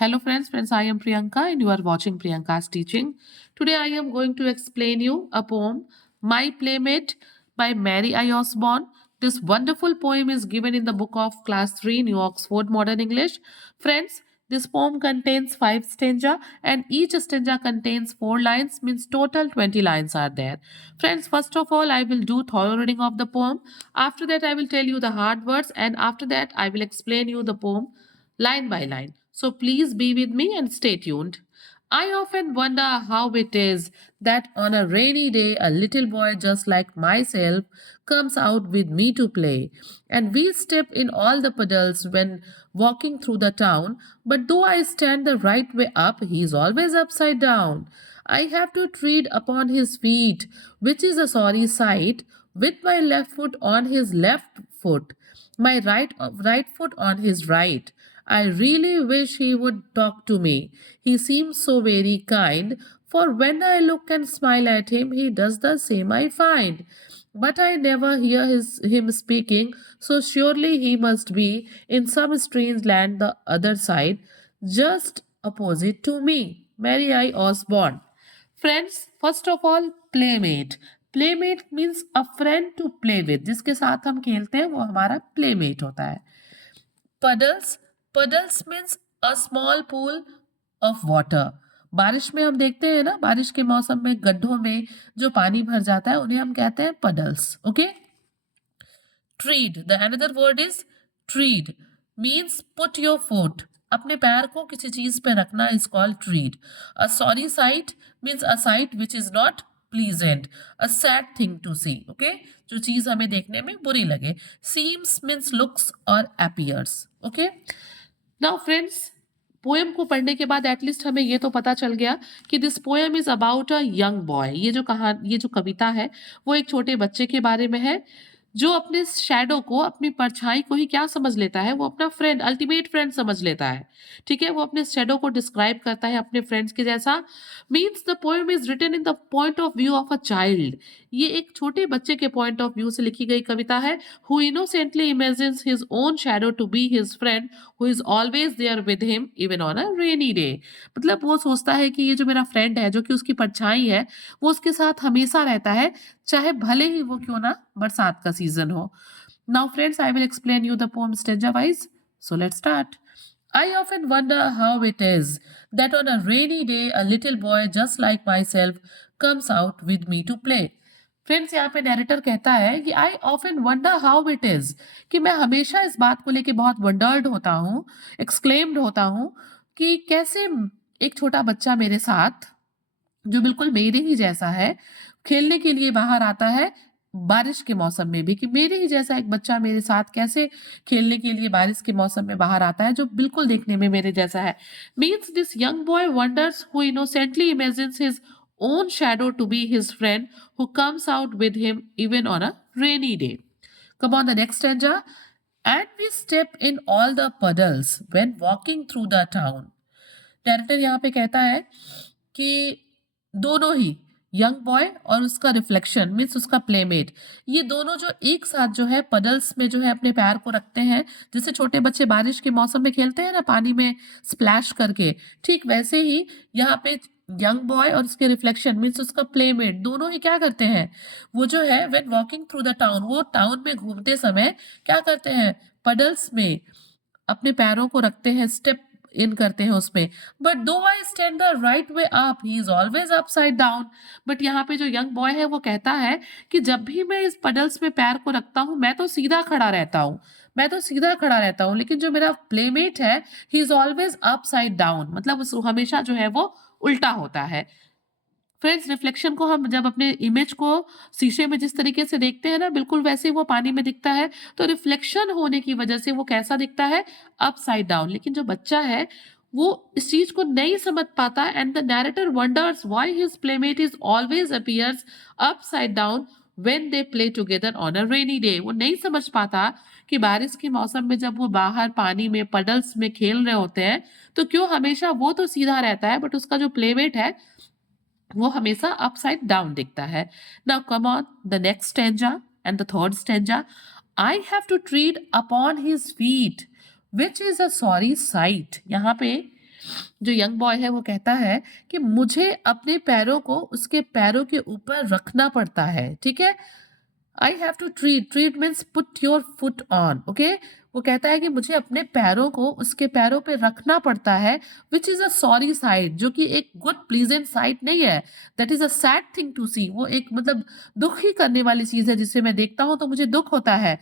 Hello friends, I am Priyanka and you are watching Priyanka's teaching. Today I am going to explain you a poem, My Playmate by Mary I. Osborne. This wonderful poem is given in the book of class 3 New Oxford Modern English. Friends, this poem contains 5 stanza and each stanza contains 4 lines, means total 20 lines are there. Friends, first of all I will do thorough reading of the poem. After that I will tell you the hard words and after that I will explain you the poem line by line. So please be with me and stay tuned. I often wonder how it is that on a rainy day a little boy just like myself comes out with me to play. And we step in all the puddles when walking through the town, but though I stand the right way up, he is always upside down. I have to tread upon his feet, which is a sorry sight, with my left foot on his left foot, my right foot on his right. I really wish he would talk to me. He seems so very kind, for when I look and smile at him, he does the same I find. But I never hear him speaking, so surely he must be in some strange land the other side, just opposite to me. Mary I. Osborne. Friends, first of all, playmate. Playmate means a friend to play with. जिसके साथ हम खेलते हैं वो हमारा playmate होता है. Puddles. Puddles means a small pool of water. बारिश में हम देखते हैं ना, बारिश के मौसम में गड्ढों में जो पानी भर जाता है उन्हें हम कहते हैं puddles. Okay? Tread. The another word is tread. Means put your foot. अपने पैर को किसी चीज पे रखना is called tread. A sorry sight means a sight which is not pleasant. A sad thing to see. Okay? जो चीज हमें देखने में बुरी लगे. Seems means looks or appears. Okay? Now friends, poem को पढ़ने के बाद एटलीस्ट हमें ये तो पता चल गया कि this poem is about a young boy. ये जो कविता है वो एक छोटे बच्चे के बारे में है जो अपने शैडो को, अपनी परछाई को ही क्या समझ लेता है, वो अपना फ्रेंड, अल्टीमेट फ्रेंड समझ लेता है. ठीक है, वो अपने शैडो को डिस्क्राइब करता है अपने फ्रेंड्स के जैसा. Means the poem is written in the point of view of a child. ये एक छोटे बच्चे के पॉइंट ऑफ व्यू से लिखी गई कविता है. Who innocently imagines his own shadow to be his friend who is always there with him even on a rainy day. मतलब वो सोचता है कि ये जो मेरा फ्रेंड है, जो कि उसकी परछाई है, वो उसके साथ हमेशा रहता है, चाहे भले ही वो क्यों ना बरसात का सीजन हो. Now friends, I will explain you the poem stanza wise. So let's start. I often wonder how it is that on a rainy day a little boy just like myself comes out with me to play. Friends, यहाँ पे narrator कहता है कि I often wonder how it is, कि मैं हमेशा इस बात को लेके बहुत वंडर्ड होता हूँ, एक्सक्लेम्ड होता हूँ कि कैसे एक छोटा बच्चा मेरे साथ, जो बिल्कुल मेरे ही जैसा है, खेलने के लिए बाहर आता है बारिश के मौसम में भी. कि मेरे ही जैसा एक बच्चा मेरे साथ कैसे खेलने के लिए बारिश के मौसम में बाहर आता है, जो बिल्कुल देखने में मेरे जैसा है. Means this young boy wonders who innocently imagines his own shadow to be his friend who comes out with him even on a rainy day. Come on, the next stanza. And we step in all the puddles when walking through the town. Narrator यहाँ पे कहता है कि दोनों ही young boy और उसका reflection means उसका playmate, ये दोनों जो एक साथ जो है पडल्स में जो है अपने पैर को रखते हैं, जैसे छोटे बच्चे बारिश के मौसम में खेलते हैं ना पानी में स्प्लैश करके, ठीक वैसे ही यहाँ पे यंग बॉय और उसके रिफ्लेक्शन मीन्स उसका प्लेमेट दोनों ही क्या करते हैं, वो जो है when walking through the town, वो टाउन में घूमते समय क्या करते हैं, पडल्स में अपने पैरों को रखते हैं, स्टेप इन करते हैं उसमें. बट दो I stand the right way up he is always upside down. But यहाँ पे जो यंग बॉय है वो कहता है कि जब भी मैं इस पडल्स में पैर को रखता हूँ मैं तो सीधा खड़ा रहता हूँ, लेकिन जो मेरा प्लेमेट है he is always upside down, मतलब हमेशा जो है वो उल्टा होता है. फ्रेंड्स, रिफ्लेक्शन को हम जब अपने इमेज को शीशे में जिस तरीके से देखते हैं ना, बिल्कुल वैसे वो पानी में दिखता है. तो रिफ्लेक्शन होने की वजह से वो कैसा दिखता है, अपसाइड डाउन. लेकिन जो बच्चा है वो इस चीज को नहीं समझ पाता. And the narrator wonders why his playmate is always appears upside down when they play together on a rainy day. वो नहीं समझ पाता कि बारिश के मौसम में जब वो बाहर पानी में पडल्स में खेल रहे होते हैं तो क्यों हमेशा वो तो सीधा रहता है बट उसका जो प्लेमेट है वो हमेशा अपसाइड डाउन दिखता है. Now come on the next stanza and the third stanza. I have to tread upon his feet which is a sorry sight. यहाँ पे जो यंग बॉय है वो कहता है कि मुझे अपने पैरों को उसके पैरों के ऊपर रखना पड़ता है, ठीक है? I have to treat means put your foot on, okay? वो कहता है कि मुझे अपने पैरों को उसके पैरों पे रखना पड़ता है, which is a sorry side, जो कि एक गुड प्लीजेंट साइड नहीं है। That is a sad thing to see. वो एक मतलब दुख ही करने वाली चीज है, जिसे मैं देखता हूं तो मुझे दुख होता है।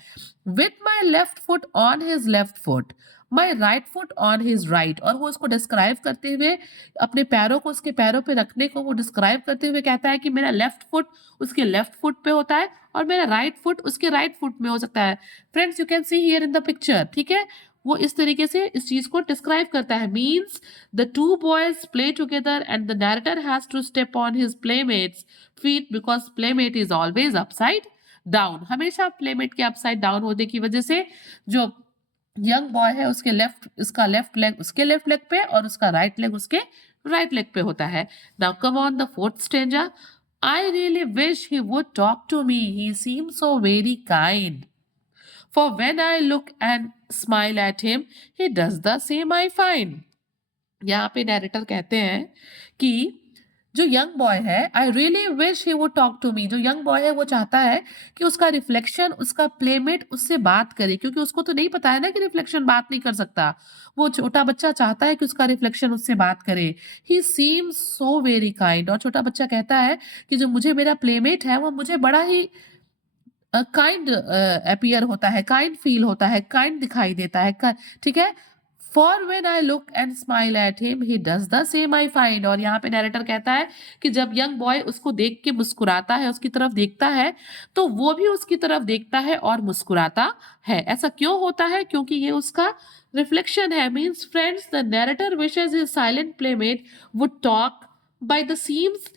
With my left foot on his left foot, my right foot on his right. और वो उसको डिस्क्राइब करते हुए, अपने पैरों को उसके पैरों पे रखने को वो डिस्क्राइब करते हुए कहता है कि मेरा लेफ्ट फुट उसके लेफ्ट फुट पे होता है और मेरा राइट फुट उसके राइट फुट में हो सकता है। Friends, you can see here in the picture, ठीक है? वो इस तरीके से इस चीज को डिस्क्राइब करता है। Means the two boys play together and the narrator has to step on his playmates feet because playmate is always upside down. हमेशा प्लेमेट के अपसाइड डाउन होने की वजह से जो यंग बॉय है उसके उसका लेफ्ट लेग उसके लेफ्ट लेग पे और उसका राइट लेग उसके राइट लेग पे होता है। Now come on the fourth stanza. I really wish he would talk to me. He seems so very kind. For when I look and smile at him, he does the same I find. यहाँ पे narrator कहते हैं कि जो young boy है, I really wish he would talk to me. जो young boy है वो चाहता है कि उसका रिफ्लेक्शन, उसका प्लेमेट उससे बात करे, क्योंकि उसको तो नहीं पता है ना कि रिफ्लेक्शन बात नहीं कर सकता। वो छोटा बच्चा चाहता है कि उसका रिफ्लेक्शन उससे बात करे। ही सीम्स सो वेरी काइंड। और छोटा बच्चा कहता है कि जो मुझे मेरा प्लेमेट है वो मुझे बड़ा ही काइंड अपीयर होता है, काइंड फील होता है, काइंड दिखाई देता है, ठीक है? For when I look and smile at him he does the same I find. और यहाँ पे नैरेटर कहता है कि जब यंग बॉय उसको देख के मुस्कुराता है, उसकी तरफ देखता है, तो वो भी उसकी तरफ देखता है और मुस्कुराता है। ऐसा क्यों होता है? क्योंकि ये उसका रिफ्लेक्शन है। Means friends, the narrator wishes his silent playmate would talk by the seems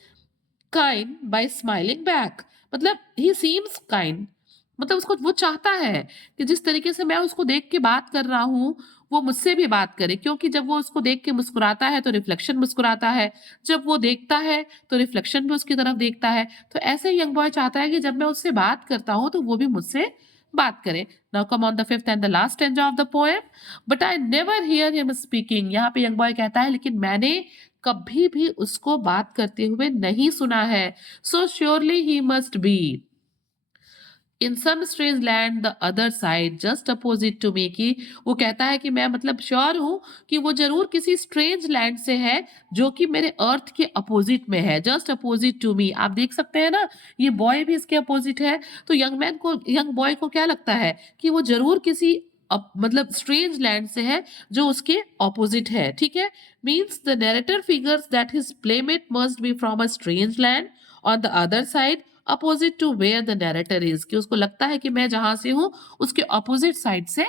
kind bye smiling back. मतलब ही सीम्स काइंड, मतलब उसको वो चाहता है कि जिस तरीके से मैं उसको देख के बात कर रहा हूँ वो मुझसे भी बात करे, क्योंकि जब वो उसको देख के मुस्कुराता है तो रिफ्लेक्शन मुस्कुराता है, जब वो देखता है तो रिफ्लेक्शन भी उसकी तरफ देखता है। तो ऐसे यंग बॉय चाहता है कि जब मैं उससे बात करता हूँ तो वो भी मुझसे बात करे। Now come on the fifth and the last stanza of the poem. But I never hear him speaking. यहाँ पे यंग बॉय कहता है लेकिन मैंने कभी भी उसको बात करते हुए नहीं सुना है। So surely he must be in some strange land the other side just opposite to me. कि वो कहता है कि मैं मतलब श्योर हूं कि वो जरूर किसी स्ट्रेंज लैंड से है जो कि मेरे अर्थ के अपोजिट में है, जस्ट अपोजिट टू मी। आप देख सकते हैं ना, ये बॉय भी इसके अपोजिट है। तो यंग बॉय को क्या लगता है कि वो जरूर किसी मतलब स्ट्रेंज लैंड से है जो उसके ऑपोजिट है, ठीक है? Means the narrator figures that his playmate must be from a strange land on the other side opposite to where the narrator is. कि उसको लगता है कि मैं जहां से हूं उसके अपोजिट साइड से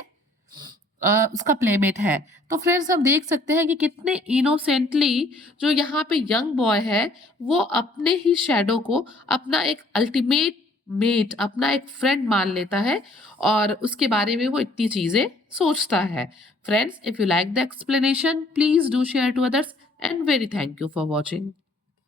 उसका प्लेमेट है। तो फ्रेंड्स, हम देख सकते हैं कि कितने इनोसेंटली जो यहाँ पे यंग बॉय है वो अपने ही शैडो को अपना एक अल्टीमेट मेट, अपना एक फ्रेंड मान लेता है और उसके बारे में वो इतनी चीजें सोचता है। Friends, if you like the explanation please do share to others and very thank you for watching.